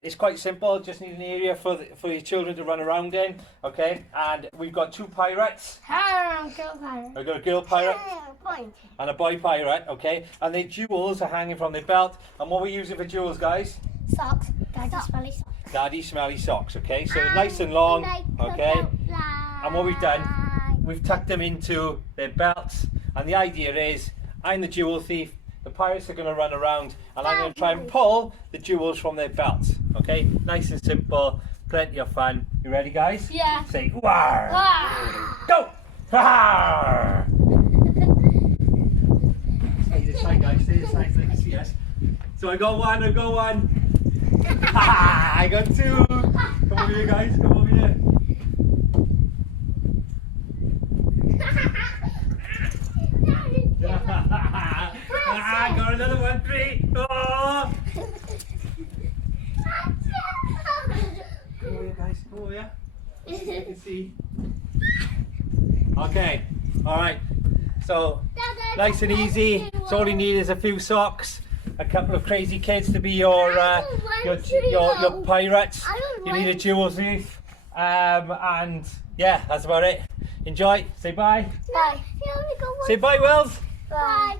It's quite simple, just need an area for your children to run around in, okay? And we've got two pirates. Girl pirate. We've got a girl pirate Point. and a boy pirate, okay? And their jewels are hanging from their belt. And what we're using for jewels, guys? Socks. Daddy smelly socks. Daddy smelly socks, okay? So they're nice and long, okay? And what we've done, we've tucked them into their belts. And the idea is, I'm the jewel thief. The pirates are going to run around and I'm going to try and pull the jewels from their belts. Okay? Nice and simple. Plenty of fun. You ready, guys? Yeah. Say, "War!" Ah. Go! War! Stay this side, guys. Stay this side so they can see us. So I got one, I got one. I got two. Come over here, guys. Come over here. I got another one, three. Oh! Come over here, guys. Come over here. You can see. Okay. All right. So nice and easy. So all you need is a few socks, a couple of crazy kids to be your pirates. You need a jewel thief, and yeah, that's about it. Enjoy. Say bye. Bye. Say bye, Wells. Bye.